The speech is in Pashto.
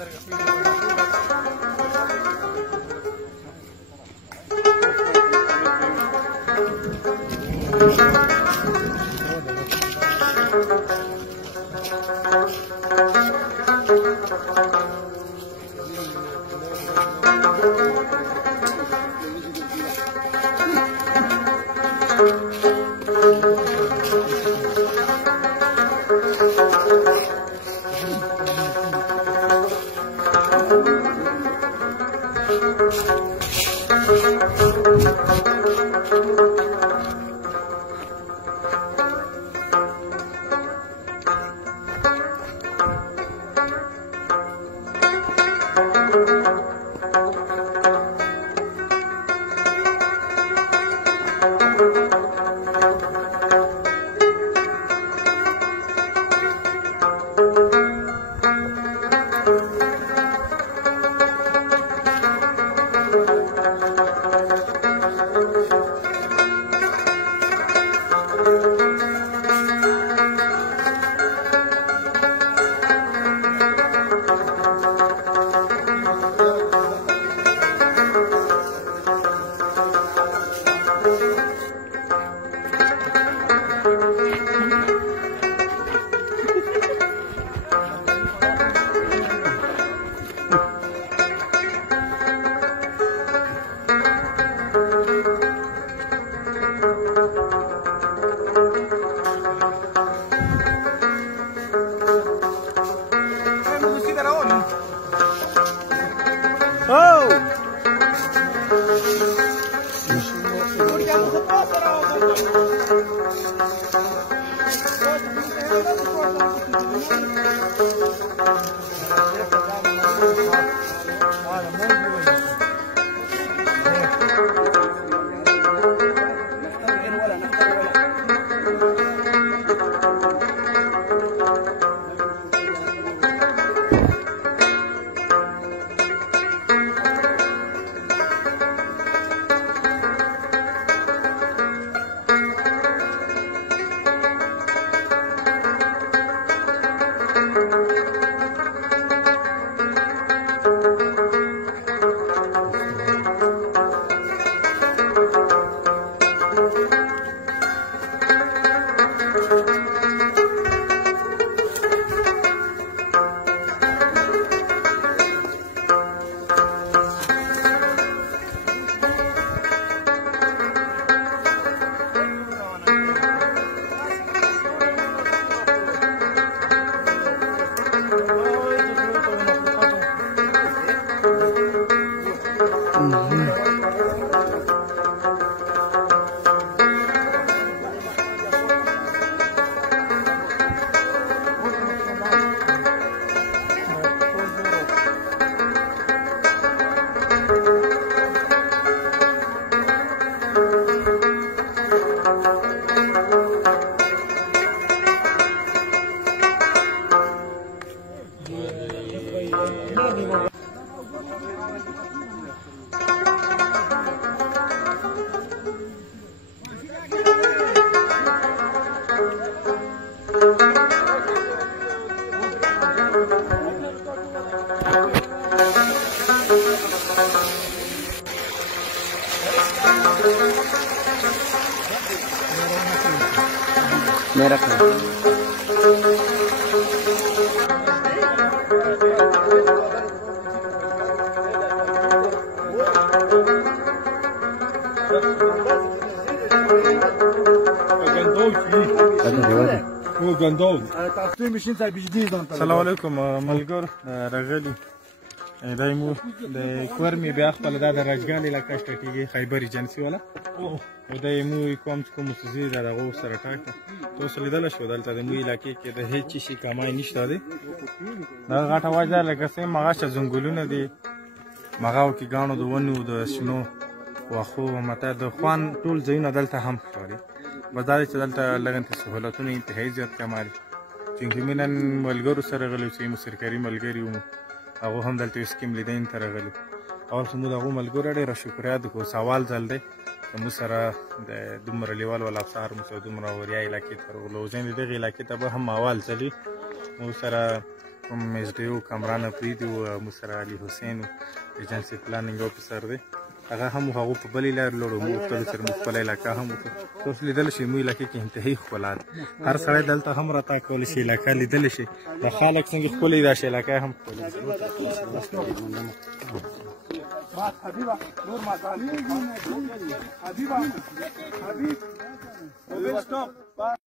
मेरा खाना السلام علیکم ملګر راغلی دایمو د کورمې بیا خپل د راجګان علاقه شته کېږي خیبر ایجنسي والا او دایمو کوم څه د هغو سره ټاکه تاسو لیدلی شو دلته د مو علاقې کې د هېڅ شي کمای نشته دی دا غټه وجه لکه سیم هغه شه ځنګلونه دي مغاو کې ګاڼو د ونو د شنو واښو مته د خوان ټول ځایونه دلته هم ښکاري بس دا دی چې دلته لږ سهولتونه انتهایي زیات کمال چونکې مې نن ملګرو سره غلي چې مو سرکاري ملګري وو هغه هم دلته سکیم لیدنې ته راغلي اول خو موږ د هغو ملګرو ډېره شکریه د کو سوال ځل دی زموږ سره د دومره لیول والا افسر موږ دومره وړیا علاقې ته ورغلو ځینې دغې علاقې ته به هم اول ځلي موږ سره کوم ایسډیو کامران افریدي او مصر علي حسین ایجنسي پلانینګ افیسر دی هغه هم هغو په بلې لارې لاړو موږ غوښتلو چې موږ خپله علاقه هم وکړو اوس لیدلی شئ موږ علاقې کې انتهایي ښکلا ده هر سړی دلته هم راتګ کولی شي علاقه لیدلی شي د خلک څنګه ښکلې دا شي علاقه هم ښکلې